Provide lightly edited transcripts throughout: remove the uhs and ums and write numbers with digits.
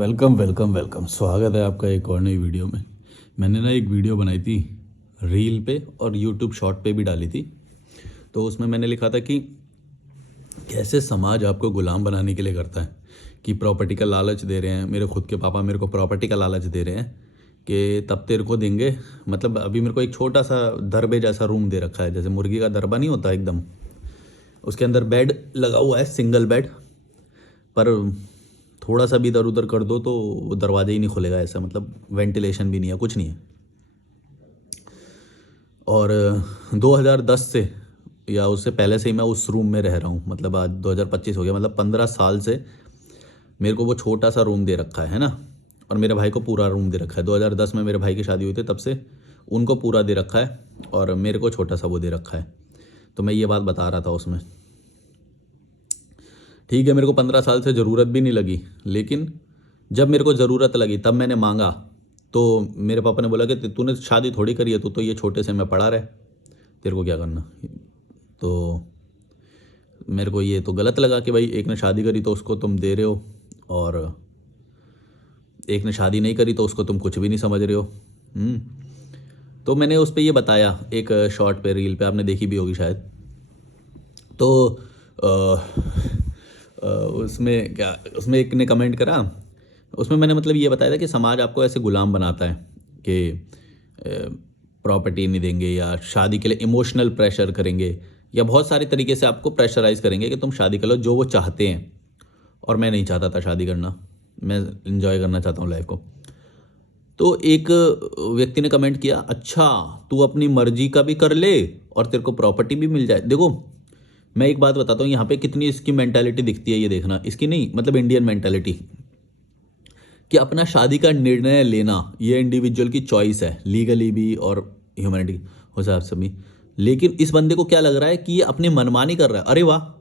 Welcome welcome welcome. स्वागत है आपका एक और नई वीडियो में। मैंने ना एक वीडियो बनाई थी रील पे और यूट्यूब शॉर्ट पे भी डाली थी। तो उसमें मैंने लिखा था कि कैसे समाज आपको गुलाम बनाने के लिए करता है, कि प्रॉपर्टी का लालच दे रहे हैं। मेरे खुद के पापा मेरे को प्रॉपर्टी का लालच दे रहे हैं कि तब तेरे को देंगे। मतलब अभी मेरे को एक छोटा सा दरबे जैसा रूम दे रखा है, जैसे मुर्गी का दरबा नहीं होता एकदम, उसके अंदर बेड लगा हुआ है, सिंगल बेड। पर थोड़ा सा भी इधर उधर कर दो तो वो दरवाज़ा ही नहीं खुलेगा, ऐसा मतलब वेंटिलेशन भी नहीं है, कुछ नहीं है। और 2010 से या उससे पहले से ही मैं उस रूम में रह रहा हूँ। मतलब आज 2025 हो गया, मतलब 15 साल से मेरे को वो छोटा सा रूम दे रखा है ना। और मेरे भाई को पूरा रूम दे रखा है। 2010 में मेरे भाई की शादी हुई थी, तब से उनको पूरा दे रखा है और मेरे को छोटा सा वो दे रखा है। तो मैं ये बात बता रहा था उसमें। ठीक है, मेरे को 15 साल से ज़रूरत भी नहीं लगी, लेकिन जब मेरे को ज़रूरत लगी तब मैंने मांगा। तो मेरे पापा ने बोला कि तूने शादी थोड़ी करी है, तू तो ये छोटे से में पड़ा रहे, तेरे को क्या करना। तो मेरे को ये तो गलत लगा कि भाई एक ने शादी करी तो उसको तुम दे रहे हो, और एक ने शादी नहीं करी तो उसको तुम कुछ भी नहीं समझ रहे हो। तो मैंने उस पर ये बताया एक शॉर्ट पे, रील पे, आपने देखी भी होगी शायद। तो उसमें क्या, उसमें एक ने कमेंट करा, उसमें मैंने मतलब ये बताया था कि समाज आपको ऐसे गुलाम बनाता है कि प्रॉपर्टी नहीं देंगे, या शादी के लिए इमोशनल प्रेशर करेंगे, या बहुत सारे तरीके से आपको प्रेशराइज करेंगे कि तुम शादी कर लो, जो वो चाहते हैं। और मैं नहीं चाहता था शादी करना, मैं इंजॉय करना चाहता हूँ लाइफ को। तो एक व्यक्ति ने कमेंट किया, अच्छा तू अपनी मर्जी का भी कर ले और तेरे को प्रॉपर्टी भी मिल जाए। देखो मैं एक बात बताता हूँ, यहाँ पे कितनी इसकी मेंटालिटी दिखती है, ये देखना। इसकी नहीं, मतलब इंडियन मेंटालिटी, कि अपना शादी का निर्णय लेना ये इंडिविजुअल की चॉइस है, लीगली भी और ह्यूमैनिटी हो हिसाब से भी। लेकिन इस बंदे को क्या लग रहा है कि ये अपनी मनमानी कर रहा है। अरे वाह,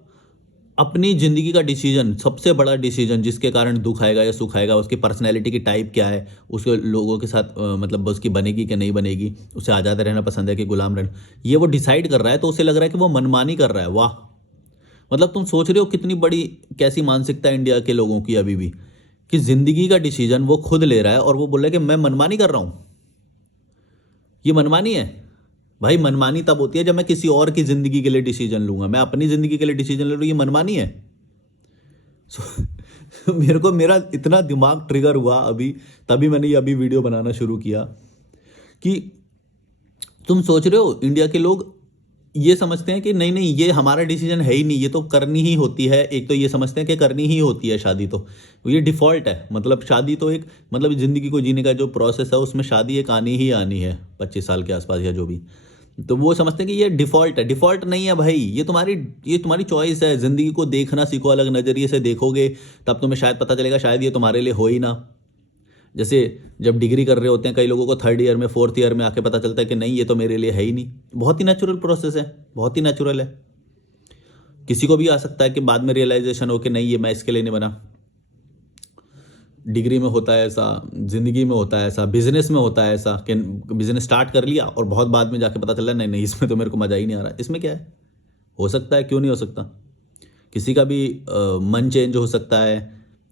अपनी ज़िंदगी का डिसीजन, सबसे बड़ा डिसीजन, जिसके कारण दुख आएगा या सुख आएगा, उसकी पर्सनैलिटी की टाइप क्या है, उसके लोगों के साथ मतलब उसकी बनेगी कि नहीं बनेगी, उसे आज़ाद रहना पसंद है कि गुलाम रहना, ये वो डिसाइड कर रहा है। तो उसे लग रहा है कि वो मनमानी कर रहा है। वाह, मतलब तुम सोच रहे हो कितनी बड़ी, कैसी मानसिकता है इंडिया के लोगों की अभी भी, कि ज़िंदगी का डिसीजन वो खुद ले रहा है और वो बोल रहा है कि मैं मनमानी कर रहा हूँ। ये मनमानी है भाई। मनमानी तब होती है जब मैं किसी और की ज़िंदगी के लिए डिसीजन लूँगा, मैं अपनी ज़िंदगी के लिए डिसीजन ले लूँ, ये मनमानी है। मेरे को, मेरा इतना दिमाग ट्रिगर हुआ अभी, तभी मैंने ये अभी वीडियो बनाना शुरू किया कि तुम सोच रहे हो इंडिया के लोग ये समझते हैं कि नहीं नहीं ये हमारा डिसीजन है ही नहीं, ये तो करनी ही होती है। एक तो ये समझते हैं कि करनी ही होती है शादी, तो ये डिफ़ॉल्ट है। मतलब शादी तो एक, मतलब ज़िंदगी को जीने का जो प्रोसेस है उसमें शादी एक आनी ही आनी है 25 साल के आसपास या जो भी। तो वो समझते हैं कि ये डिफ़ॉल्ट है। डिफ़ॉल्ट नहीं है भाई, ये तुम्हारी चॉइस है। ज़िंदगी को देखना सीखो, अलग नज़रिए से देखोगे तब तुम्हें शायद पता चलेगा शायद ये तुम्हारे लिए हो ही ना। जैसे जब डिग्री कर रहे होते हैं कई लोगों को, थर्ड ईयर में, फोर्थ ईयर में आके पता चलता है कि नहीं ये तो मेरे लिए है ही नहीं। बहुत ही नेचुरल प्रोसेस है, बहुत ही नेचुरल है। किसी को भी आ सकता है कि बाद में रियलाइजेशन हो कि नहीं ये मैं इसके लिए नहीं बना। डिग्री में होता है ऐसा, ज़िंदगी में होता है ऐसा, बिजनेस में होता है ऐसा कि बिजनेस स्टार्ट कर लिया और बहुत बाद में जाके पता चला नहीं नहीं इसमें तो मेरे को मज़ा ही नहीं आ रहा। इसमें क्या है, हो सकता है, क्यों नहीं हो सकता। किसी का भी मन चेंज हो सकता है,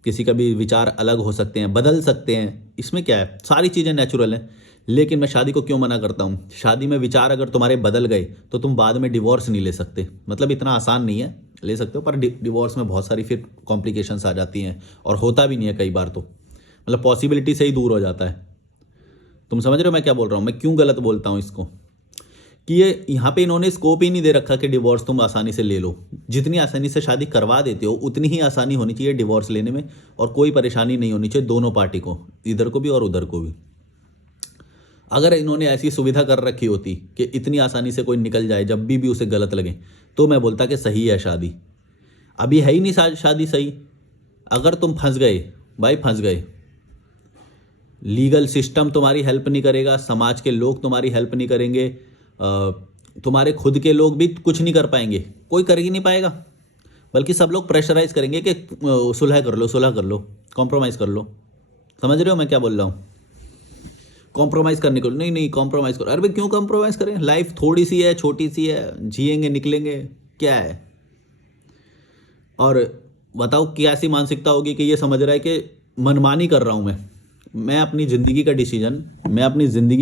किसी का भी विचार अलग हो सकते हैं, बदल सकते हैं। इसमें क्या है, सारी चीज़ें नेचुरल हैं। लेकिन मैं शादी को क्यों मना करता हूँ, शादी में विचार अगर तुम्हारे बदल गए तो तुम बाद में डिवोर्स नहीं ले सकते। मतलब इतना आसान नहीं है, ले सकते हो पर डिवोर्स में बहुत सारी फिर कॉम्प्लिकेशंस आ जाती हैं, और होता भी नहीं है कई बार। तो मतलब पॉसिबिलिटी से ही दूर हो जाता है। तुम समझ रहे हो मैं क्या बोल रहा हूँ, मैं क्यों गलत बोलता हूँ इसको, कि ये यहाँ पे इन्होंने स्कोप ही नहीं दे रखा कि डिवोर्स तुम आसानी से ले लो। जितनी आसानी से शादी करवा देते हो उतनी ही आसानी होनी चाहिए डिवोर्स लेने में, और कोई परेशानी नहीं होनी चाहिए दोनों पार्टी को, इधर को भी और उधर को भी। अगर इन्होंने ऐसी सुविधा कर रखी होती कि इतनी आसानी से कोई निकल जाए जब भी उसे गलत लगे, तो मैं बोलता कि सही है शादी। अभी है ही नहीं शादी सही। अगर तुम फंस गए भाई, फंस गए। लीगल सिस्टम तुम्हारी हेल्प नहीं करेगा, समाज के लोग तुम्हारी हेल्प नहीं करेंगे, तुम्हारे खुद के लोग भी कुछ नहीं कर पाएंगे, कोई कर ही नहीं पाएगा। बल्कि सब लोग प्रेशराइज करेंगे कि सुलह कर लो, सुलह कर लो, कॉम्प्रोमाइज़ कर लो। समझ रहे हो मैं क्या बोल रहा हूँ, कॉम्प्रोमाइज़ करने को, नहीं नहीं कॉम्प्रोमाइज़ करो। अरे भाई क्यों कॉम्प्रोमाइज़ करें, लाइफ थोड़ी सी है, छोटी सी है, जिएंगे निकलेंगे, क्या है। और बताओ कैसी मानसिकता होगी कि ये समझ रहा है कि मनमानी कर रहा हूँ मैं अपनी ज़िंदगी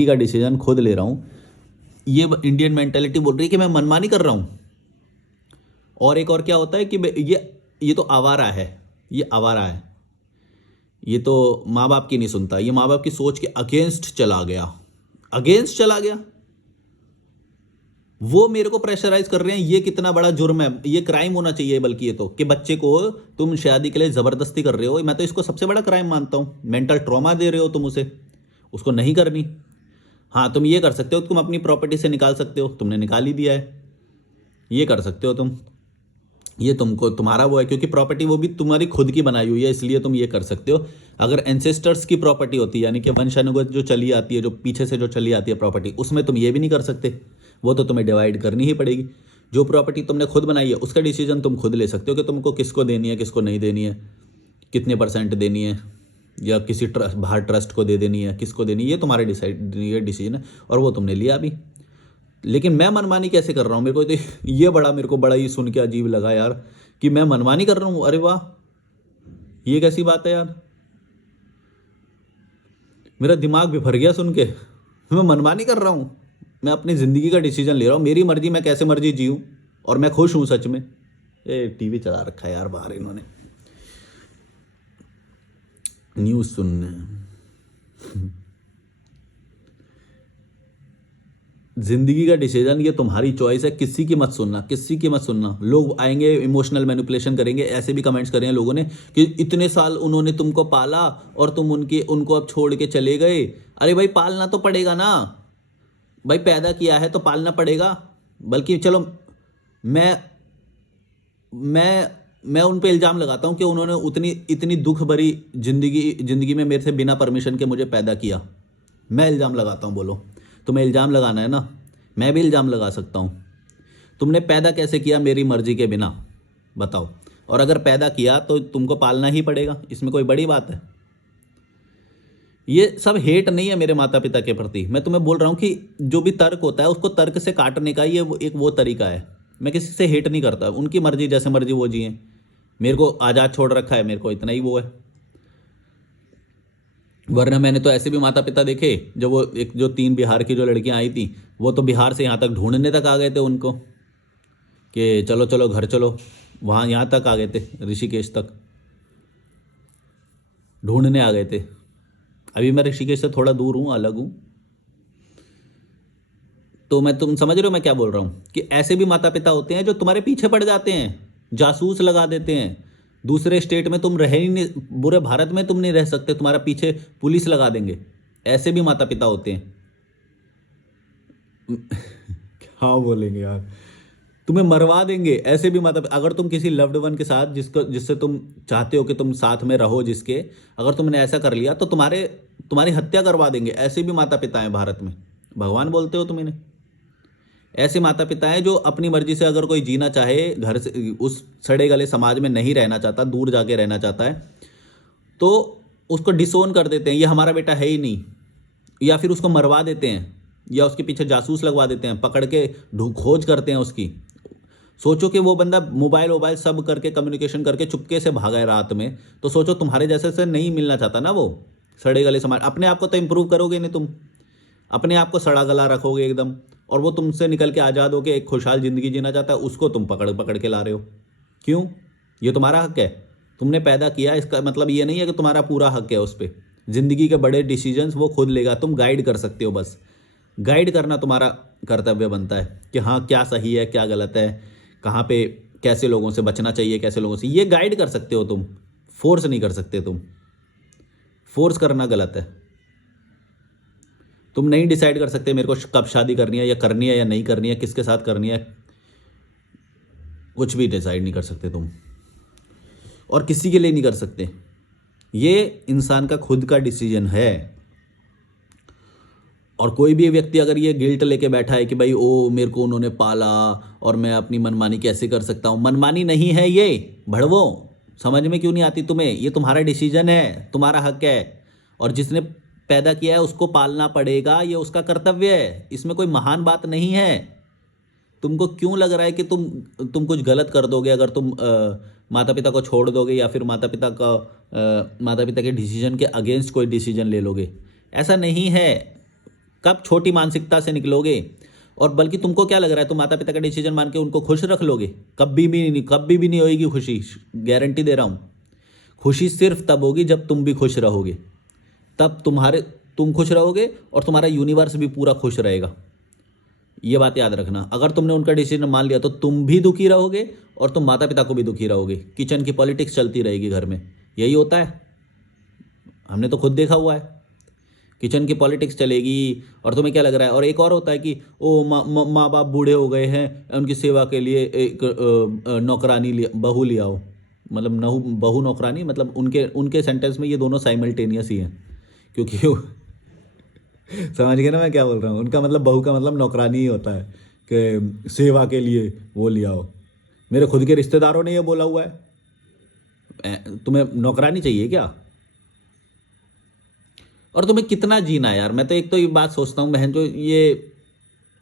का डिसीजन खुद ले रहा हूँ। ये इंडियन मेंटालिटी बोल रही है कि मैं मनमानी कर रहा हूँ। और एक और क्या होता है कि ये तो आवारा है, ये आवारा है, ये तो माँ बाप की नहीं सुनता, ये माँ बाप की सोच के अगेंस्ट चला गया। वो मेरे को प्रेशराइज कर रहे हैं, ये कितना बड़ा जुर्म है, ये क्राइम होना चाहिए बल्कि ये तो, कि बच्चे को तुम शादी के लिए जबरदस्ती कर रहे हो। मैं तो इसको सबसे बड़ा क्राइम मानता हूँ। मेंटल ट्रॉमा दे रहे हो तुम उसे, उसको नहीं करनी। हाँ, तुम ये कर सकते हो, तुम अपनी प्रॉपर्टी से निकाल सकते हो, तुमने निकाल ही दिया है, ये कर सकते हो तुम, ये तुमको तुम्हारा वो है, क्योंकि प्रॉपर्टी वो भी तुम्हारी खुद की बनाई हुई है, इसलिए तुम ये कर सकते हो। अगर एंसेस्टर्स की प्रॉपर्टी होती है, यानी कि वंशानुगत जो चली आती है, जो पीछे से जो चली आती है प्रॉपर्टी, उसमें तुम ये भी नहीं कर सकते, वो तो तुम्हें डिवाइड करनी ही पड़ेगी। जो प्रॉपर्टी तुमने खुद बनाई है उसका डिसीजन तुम खुद ले सकते हो कि तुमको किसको देनी है, किसको नहीं देनी है, कितने % देनी है, या किसी बाहर ट्रस्ट को दे देनी है, किसको देनी है, ये तुम्हारे डिसीजन है, और वो तुमने लिया भी। लेकिन मैं मनमानी कैसे कर रहा हूँ? मेरे को तो मेरे को बड़ा ही सुन के अजीब लगा यार, कि मैं मनमानी कर रहा हूँ। अरे वाह, ये कैसी बात है यार, मेरा दिमाग भी भर गया सुन के। मैं मनमानी कर रहा हूँ, मैं अपनी ज़िंदगी का डिसीजन ले रहा हूँ, मेरी मर्जी, मैं कैसे मर्जी जीऊँ, और मैं खुश हूँ सच में। टीवी चला रखा है यार बाहर, इन्होंने न्यूज़ सुनने। जिंदगी का डिसीजन ये तुम्हारी चॉइस है, किसी की मत सुनना। लोग आएंगे, इमोशनल मैनिपुलेशन करेंगे, ऐसे भी कमेंट्स करें लोगों ने कि इतने साल उन्होंने तुमको पाला और तुम उनको अब छोड़ के चले गए। अरे भाई, पालना तो पड़ेगा ना भाई, पैदा किया है तो पालना पड़ेगा। बल्कि चलो, मैं उन पे इल्ज़ाम लगाता हूँ कि उन्होंने इतनी दुख भरी जिंदगी में मेरे से बिना परमिशन के मुझे पैदा किया। मैं इल्ज़ाम लगाता हूँ, बोलो तुम्हें इल्ज़ाम लगाना है ना, मैं भी इल्ज़ाम लगा सकता हूँ। तुमने पैदा कैसे किया मेरी मर्जी के बिना, बताओ? और अगर पैदा किया तो तुमको पालना ही पड़ेगा, इसमें कोई बड़ी बात है? ये सब हेट नहीं है मेरे माता पिता के प्रति। मैं तुम्हें बोल रहा हूँ कि जो भी तर्क होता है उसको तर्क से काटने का ये एक वो तरीका है। मैं किसी से हेट नहीं करता, उनकी मर्जी, जैसे मर्जी वो जिए, मेरे को आज़ाद छोड़ रखा है, मेरे को इतना ही वो है। वरना मैंने तो ऐसे भी माता पिता देखे, जब वो जो 3 बिहार की जो लड़कियां आई थी, वो तो बिहार से यहाँ तक ढूंढने तक आ गए थे उनको, कि चलो चलो घर चलो, वहाँ यहाँ तक आ गए थे, ऋषिकेश तक ढूंढने आ गए थे। अभी मैं ऋषिकेश से थोड़ा दूर हूँ, अलग हूँ, तो तुम समझ रहे हो मैं क्या बोल रहा हूँ? कि ऐसे भी माता पिता होते हैं जो तुम्हारे पीछे पड़ जाते हैं, जासूस लगा देते हैं। दूसरे स्टेट में तुम रह ही नहीं, पूरे भारत में तुम नहीं रह सकते, तुम्हारा पीछे पुलिस लगा देंगे। ऐसे भी माता पिता होते हैं। क्या बोलेंगे यार, तुम्हें मरवा देंगे। ऐसे भी माता, अगर तुम किसी लव्ड वन के साथ, जिससे तुम चाहते हो कि तुम साथ में रहो, जिसके, अगर तुमने ऐसा कर लिया तो तुम्हारी हत्या करवा देंगे। ऐसे भी माता पिता हैं भारत में। भगवान बोलते हो तुम इन्हें? ऐसे माता पिता हैं जो अपनी मर्जी से, अगर कोई जीना चाहे, घर से उस सड़े गले समाज में नहीं रहना चाहता, दूर जाके रहना चाहता है, तो उसको डिसोन कर देते हैं, ये हमारा बेटा है ही नहीं, या फिर उसको मरवा देते हैं, या उसके पीछे जासूस लगवा देते हैं, पकड़ के खोज करते हैं उसकी। सोचो कि वो बंदा मोबाइल सब करके, कम्युनिकेशन करके चुपके से भागा है रात में, तो सोचो तुम्हारे जैसे से नहीं मिलना चाहता ना वो सड़े गले समाज। अपने आप को तो इम्प्रूव करोगे नहीं, तुम अपने आप को सड़ा गला रखोगे एकदम, और वो तुमसे निकल के आज़ाद हो के एक खुशहाल ज़िंदगी जीना चाहता है, उसको तुम पकड़ के ला रहे हो। क्यों? ये तुम्हारा हक है, तुमने पैदा किया, इसका मतलब ये नहीं है कि तुम्हारा पूरा हक है उस पर। ज़िंदगी के बड़े डिसीजंस वो खुद लेगा, तुम गाइड कर सकते हो, बस गाइड करना तुम्हारा कर्तव्य बनता है कि हाँ क्या सही है क्या गलत है, कहाँ पे कैसे लोगों से बचना चाहिए, कैसे लोगों से, ये गाइड कर सकते हो तुम, फोर्स नहीं कर सकते तुम। फोर्स करना गलत है। तुम नहीं डिसाइड कर सकते मेरे को कब शादी करनी है या नहीं करनी है, किसके साथ करनी है, कुछ भी डिसाइड नहीं कर सकते तुम, और किसी के लिए नहीं कर सकते। ये इंसान का खुद का डिसीजन है। और कोई भी व्यक्ति अगर ये गिल्ट लेके बैठा है कि भाई ओ मेरे को उन्होंने पाला और मैं अपनी मनमानी कैसे कर सकता हूँ, मनमानी नहीं है ये, भड़वो। समझ में क्यों नहीं आती तुम्हें? ये तुम्हारा डिसीजन है, तुम्हारा हक है, और जिसने पैदा किया है उसको पालना पड़ेगा, ये उसका कर्तव्य है। इसमें कोई महान बात नहीं है। तुमको क्यों लग रहा है कि तुम कुछ गलत कर दोगे अगर तुम माता पिता को छोड़ दोगे या फिर माता पिता के डिसीजन के अगेंस्ट कोई डिसीजन ले लोगे। ऐसा नहीं है। कब छोटी मानसिकता से निकलोगे? और बल्कि तुमको क्या लग रहा है, तुम माता पिता का डिसीजन मान के उनको खुश रख लोगे? कभी भी नहीं होगी खुशी, गारंटी दे रहा हूँ। खुशी सिर्फ तब होगी जब तुम भी खुश रहोगे, तब तुम खुश रहोगे और तुम्हारा यूनिवर्स भी पूरा खुश रहेगा। ये बात याद रखना। अगर तुमने उनका डिसीजन मान लिया तो तुम भी दुखी रहोगे और तुम माता पिता को भी दुखी रहोगे। किचन की पॉलिटिक्स चलती रहेगी घर में, यही होता है। हमने तो खुद देखा हुआ है, किचन की पॉलिटिक्स चलेगी। और तुम्हें क्या लग रहा है? और एक और होता है कि ओ माँ बाप बूढ़े हो गए हैं, उनकी सेवा के लिए एक नौकरानी बहू ले आओ। मतलब बहू नौकरानी, मतलब उनके सेंटेंस में ये दोनों साइमल्टेनियस ही हैं, क्योंकि समझ गए ना मैं क्या बोल रहा हूँ? उनका मतलब बहू का मतलब नौकरानी ही होता है कि सेवा के लिए वो ले आओ। मेरे खुद के रिश्तेदारों ने ये बोला हुआ है, तुम्हें नौकरानी चाहिए क्या? और तुम्हें कितना जीना है यार। मैं तो एक तो ये बात सोचता हूँ बहन, जो ये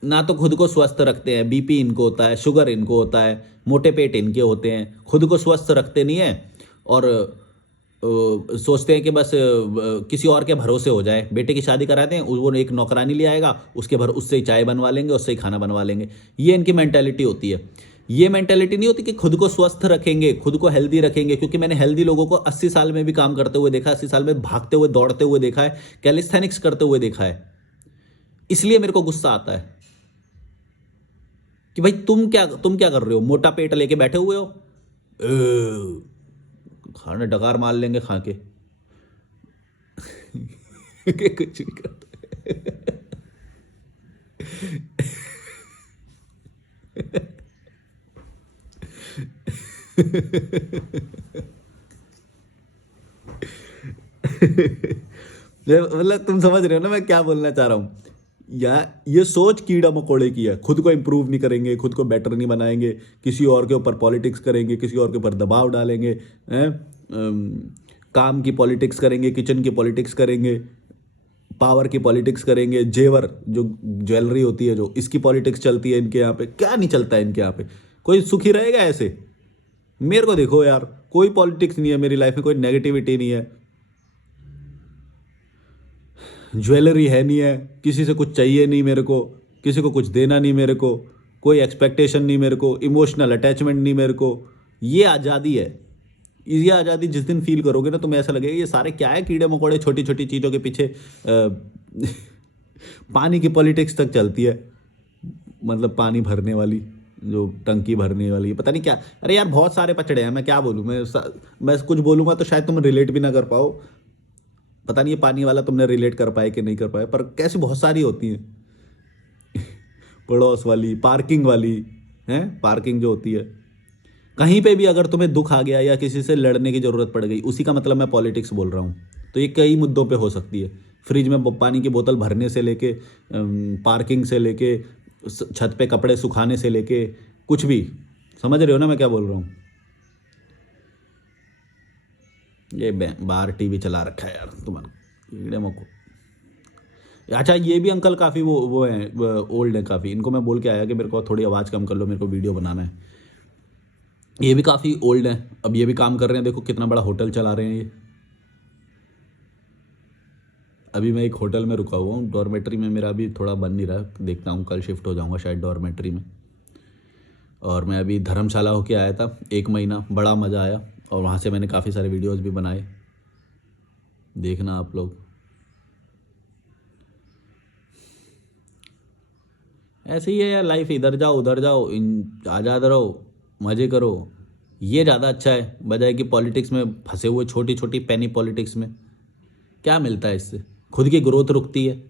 ना तो खुद को स्वस्थ रखते हैं, बीपी इनको होता है, शुगर इनको होता है, मोटे पेट इनके होते हैं, खुद को स्वस्थ रखते नहीं है और सोचते हैं कि बस किसी और के भरोसे हो जाए। बेटे की शादी कराते हैं, वो एक नौकरानी ले आएगा, उससे ही चाय बनवा लेंगे, उससे ही खाना बनवा लेंगे। ये इनकी मेंटालिटी होती है। ये मेंटालिटी नहीं होती कि खुद को स्वस्थ रखेंगे, खुद को हेल्दी रखेंगे। क्योंकि मैंने हेल्दी लोगों को 80 साल में भी काम करते हुए देखा है, 80 साल में भागते हुए दौड़ते हुए देखा है, कैलिस्थेनिक्स करते हुए देखा है। इसलिए मेरे को गुस्सा आता है कि भाई तुम क्या कर रहे हो? मोटा पेट लेके बैठे हुए हो, खाने डकार मार लेंगे खा के। कुछ भी करते। मतलब तुम समझ रहे हो ना मैं क्या बोलना चाह रहा हूँ? या ये सोच कीड़ा मकोड़े की है। खुद को इंप्रूव नहीं करेंगे, खुद को बेटर नहीं बनाएंगे, किसी और के ऊपर पॉलिटिक्स करेंगे, किसी और के ऊपर दबाव डालेंगे, हैं? काम की पॉलिटिक्स करेंगे, किचन की पॉलिटिक्स करेंगे, पावर की पॉलिटिक्स करेंगे, जेवर जो ज्वेलरी होती है जो, इसकी पॉलिटिक्स चलती है इनके यहाँ पे। क्या नहीं चलता है इनके यहाँ पे? कोई सुखी रहेगा ऐसे? मेरे को देखो यार, कोई पॉलिटिक्स नहीं है मेरी लाइफ में, कोई नेगेटिविटी नहीं है, ज्वेलरी है नहीं है, किसी से कुछ चाहिए नहीं मेरे को, किसी को कुछ देना नहीं मेरे को, कोई एक्सपेक्टेशन नहीं मेरे को, इमोशनल अटैचमेंट नहीं मेरे को। ये आज़ादी है। ये आज़ादी जिस दिन फील करोगे ना, तुम्हें ऐसा लगेगा ये सारे क्या है, कीड़े मकोड़े छोटी छोटी चीज़ों के पीछे पानी की पॉलिटिक्स तक चलती है। मतलब पानी भरने वाली, जो टंकी भरने वाली, पता नहीं क्या। अरे यार बहुत सारे पचड़े हैं, मैं क्या बोलूँ? मैं कुछ बोलूँगा तो शायद तुम रिलेट भी ना कर पाओ। पता नहीं ये पानी वाला तुमने रिलेट कर पाए कि नहीं कर पाए, पर कैसी बहुत सारी होती हैं। पड़ोस वाली, पार्किंग वाली, हैं? पार्किंग जो होती है, कहीं पे भी अगर तुम्हें दुख आ गया या किसी से लड़ने की ज़रूरत पड़ गई, उसी का मतलब मैं पॉलिटिक्स बोल रहा हूँ। तो ये कई मुद्दों पे हो सकती है। फ्रिज में पानी की बोतल भरने से लेके, पार्किंग से लेके, छत पे कपड़े सुखाने से लेके, कुछ भी। समझ रहे हो ना मैं क्या बोल रहा हूँ? ये बाहर टीवी चला रखा है यार तुम्हारा, कीड़े मको। अच्छा ये भी अंकल काफ़ी वो हैं, ओल्ड हैं काफ़ी। इनको मैं बोल के आया कि मेरे को थोड़ी आवाज़ कम कर लो, मेरे को वीडियो बनाना है। ये भी काफ़ी ओल्ड हैं, अब ये भी काम कर रहे हैं। देखो कितना बड़ा होटल चला रहे हैं ये। अभी मैं एक होटल में रुका हुआ हूँ, डॉर्मेट्री में। मेरा अभी थोड़ा बन नहीं रहा, देखता हूँ कल शिफ्ट हो जाऊँगा शायद डॉर्मेट्री में। और मैं अभी धर्मशाला होके आया था 1 महीना, बड़ा मज़ा आया। और वहाँ से मैंने काफ़ी सारे वीडियोस भी बनाए, देखना आप लोग। ऐसे ही है यार लाइफ, इधर जाओ उधर जाओ, आज़ाद रहो, मज़े करो। ये ज़्यादा अच्छा है बजाय कि पॉलिटिक्स में फंसे हुए, छोटी छोटी पैनी पॉलिटिक्स में। क्या मिलता है इससे? खुद की ग्रोथ रुकती है,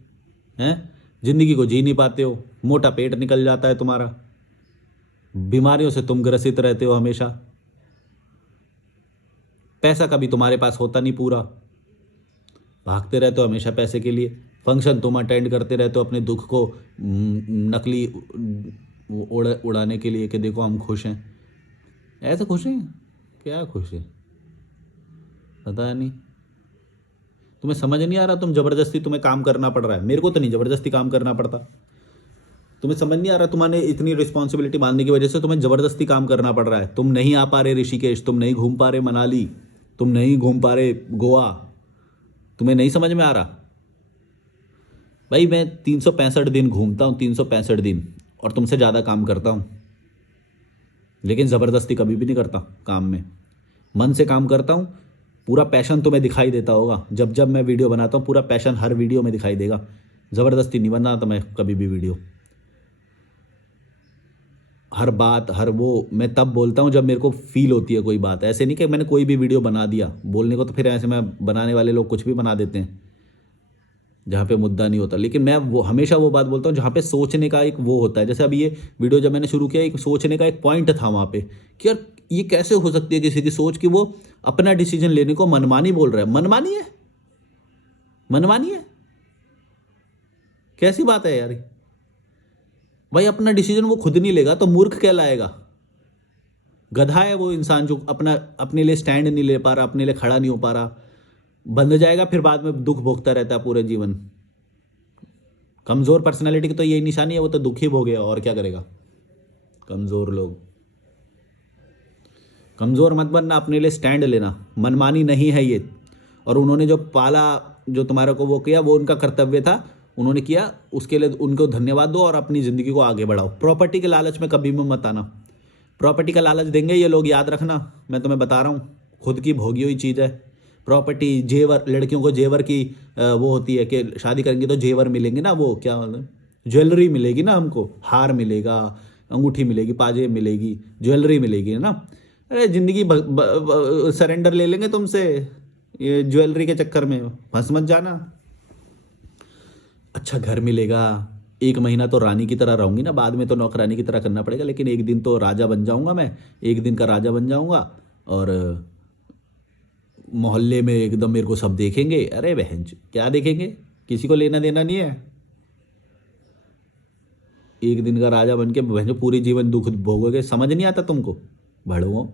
हैं? ज़िंदगी को जी नहीं पाते हो, मोटा पेट निकल जाता है तुम्हारा, बीमारियों से तुम ग्रसित रहते हो हमेशा, पैसा कभी तुम्हारे पास होता नहीं पूरा, भागते रहते हो हमेशा पैसे के लिए। फंक्शन तुम अटेंड करते रहते हो अपने दुख को नकली उड़ाने के लिए कि देखो हम खुश हैं। ऐसे खुश हैं? क्या खुश है पता नहीं। तुम्हें समझ नहीं आ रहा, तुम ज़बरदस्ती तुम्हें काम करना पड़ रहा है। मेरे को तो नहीं ज़बरदस्ती काम करना पड़ता। तुम्हें समझ नहीं आ रहा, तुम्हारे इतनी रिस्पॉन्सिबिलिटी बांधने की वजह से तुम्हें ज़बरदस्ती काम करना पड़ रहा है। तुम नहीं आ पा रहे ऋषिकेश, तुम नहीं घूम पा रहे मनाली, तुम नहीं घूम पा रहे गोवा, तुम्हें नहीं समझ में आ रहा। भाई मैं 365 दिन घूमता हूँ, 365 दिन, और तुमसे ज़्यादा काम करता हूँ, लेकिन ज़बरदस्ती कभी भी नहीं करता काम में। मन से काम करता हूँ, पूरा पैशन तुम्हें दिखाई देता होगा। जब जब मैं वीडियो बनाता हूँ पूरा पैशन हर वीडियो में दिखाई देगा। ज़बरदस्ती नहीं बनाता मैं कभी भी वीडियो। हर बात, हर वो मैं तब बोलता हूँ जब मेरे को फील होती है कोई बात। ऐसे नहीं कि मैंने कोई भी वीडियो बना दिया बोलने को, तो फिर ऐसे मैं बनाने वाले लोग कुछ भी बना देते हैं जहाँ पे मुद्दा नहीं होता। लेकिन मैं वो हमेशा वो बात बोलता हूँ जहाँ पे सोचने का एक वो होता है। जैसे अभी ये वीडियो जब मैंने शुरू किया, एक सोचने का एक पॉइंट था वहाँ पे कि यार ये कैसे हो सकती है किसी की सोच कि वो अपना डिसीजन लेने को मनमानी बोल रहा है। मनमानी है, मनमानी है, कैसी बात है यार ये? भाई अपना डिसीजन वो खुद नहीं लेगा तो मूर्ख कहलाएगा। गधा है वो इंसान जो अपने लिए स्टैंड नहीं ले पा रहा, अपने लिए खड़ा नहीं हो पा रहा, बंध जाएगा फिर बाद में दुख भोगता रहता है पूरे जीवन। कमज़ोर पर्सनैलिटी की तो यही निशानी है, वो तो दुखी भोगेगा और क्या करेगा। कमज़ोर लोग, कमज़ोर मत बनना, अपने लिए स्टैंड लेना। मनमानी नहीं है ये। और उन्होंने जो पाला, जो तुम्हारे को वो किया, वो उनका कर्तव्य था, उन्होंने किया, उसके लिए उनको धन्यवाद दो और अपनी ज़िंदगी को आगे बढ़ाओ। प्रॉपर्टी के लालच में कभी भी मत आना। प्रॉपर्टी का लालच देंगे ये लोग, याद रखना, मैं तुम्हें बता रहा हूँ, खुद की भोगी हुई चीज़ है प्रॉपर्टी। जेवर, लड़कियों को जेवर की वो होती है कि शादी करेंगे तो जेवर मिलेंगे ना, वो क्या मतलब ज्वेलरी मिलेगी ना, हमको हार मिलेगा, अंगूठी मिलेगी, पाजेब मिलेगी, ज्वेलरी मिलेगी ना। अरे ज़िंदगी सरेंडर ले लेंगे तुमसे ये ज्वेलरी के चक्कर में, फंस मत जाना। अच्छा घर मिलेगा, 1 महीना तो रानी की तरह रहूंगी ना, बाद में तो नौकरानी की तरह करना पड़ेगा, लेकिन एक दिन तो राजा बन जाऊंगा मैं, एक दिन का राजा बन जाऊंगा। और मोहल्ले में एकदम मेरे को सब देखेंगे। अरे बहन क्या देखेंगे, किसी को लेना देना नहीं है। एक दिन का राजा बन के बहन पूरी जीवन दुख भोगोगे, समझ नहीं आता तुमको भड़ुओं।